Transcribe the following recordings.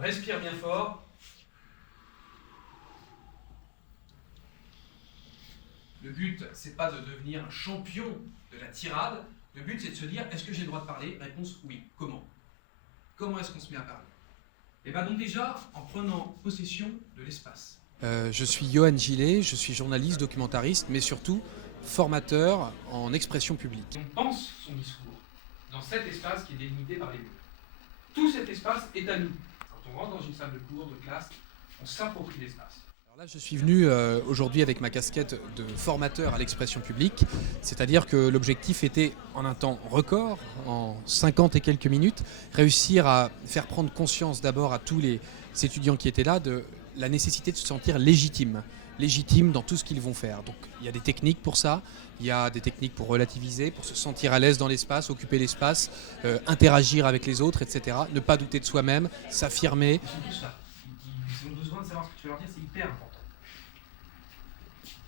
respire bien fort. Le but, c'est pas de devenir un champion de la tirade. Le but, c'est de se dire, est-ce que j'ai le droit de parler? Réponse, oui. Comment? Comment est-ce qu'on se met à parler? Et bien donc déjà, en prenant possession de l'espace. Je suis Johan Gillet, je suis journaliste, documentariste, mais surtout formateur en expression publique. On pense son discours dans cet espace qui est délimité par les murs. Tout cet espace est à nous. Quand on rentre dans une salle de cours, de classe, on s'approprie l'espace. Alors là, je suis venu aujourd'hui avec ma casquette de formateur à l'expression publique, c'est-à-dire que l'objectif était, en un temps record, en 50 et quelques minutes, réussir à faire prendre conscience d'abord à tous les étudiants qui étaient là de la nécessité de se sentir légitime dans tout ce qu'ils vont faire. Donc il y a des techniques pour ça, il y a des techniques pour relativiser, pour se sentir à l'aise dans l'espace, occuper l'espace, interagir avec les autres, etc. Ne pas douter de soi-même, s'affirmer. Ils sont tous là. Ils ont besoin de savoir ce que tu vas leur dire, c'est hyper important.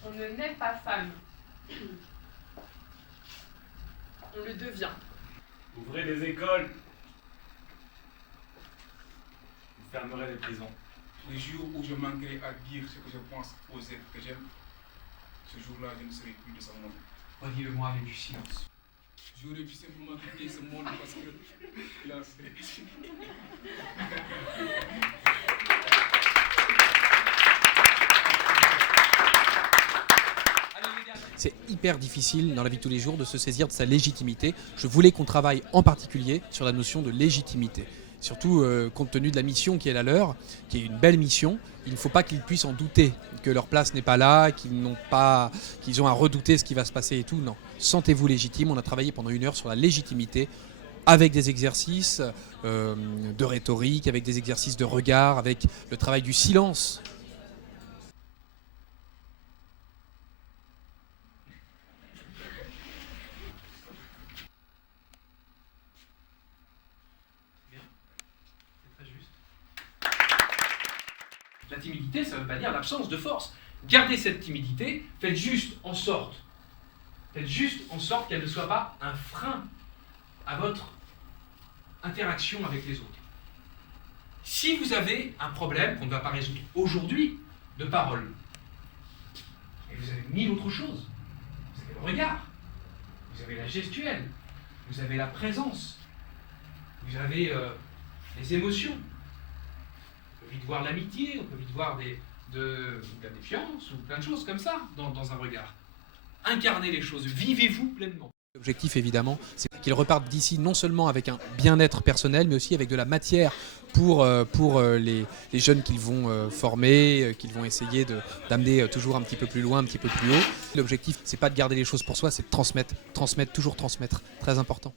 On ne naît pas femme. On le devient. Ouvrez des écoles. Vous fermerez des prisons. Le jour où je manquerai à dire ce que je pense aux êtres que j'aime, ce jour-là, je ne serai plus de ce monde. Redis-le-moi avec du silence. J'aurais dû simplement quitter ce monde parce que là, c'est... C'est hyper difficile dans la vie de tous les jours de se saisir de sa légitimité. Je voulais qu'on travaille en particulier sur la notion de légitimité. Surtout compte tenu de la mission qui est la leur, qui est une belle mission, il ne faut pas qu'ils puissent en douter, que leur place n'est pas là, qu'ils ont à redouter ce qui va se passer et tout. Non, sentez-vous légitime. On a travaillé pendant 1 heure sur la légitimité, avec des exercices de rhétorique, avec des exercices de regard, avec le travail du silence. La timidité, ça ne veut pas dire l'absence de force. Gardez cette timidité, faites juste en sorte qu'elle ne soit pas un frein à votre interaction avec les autres. Si vous avez un problème qu'on ne va pas résoudre aujourd'hui de parole, et vous avez 1000 autres choses, vous avez le regard, vous avez la gestuelle, vous avez la présence, vous avez les émotions. On peut vite voir l'amitié, on peut vite voir de la défiance ou plein de choses comme ça dans un regard. Incarnez les choses, vivez-vous pleinement. L'objectif évidemment, c'est qu'ils repartent d'ici non seulement avec un bien-être personnel, mais aussi avec de la matière pour les jeunes qu'ils vont former, qu'ils vont essayer d'amener toujours un petit peu plus loin, un petit peu plus haut. L'objectif, c'est pas de garder les choses pour soi, c'est de transmettre, toujours transmettre, très important.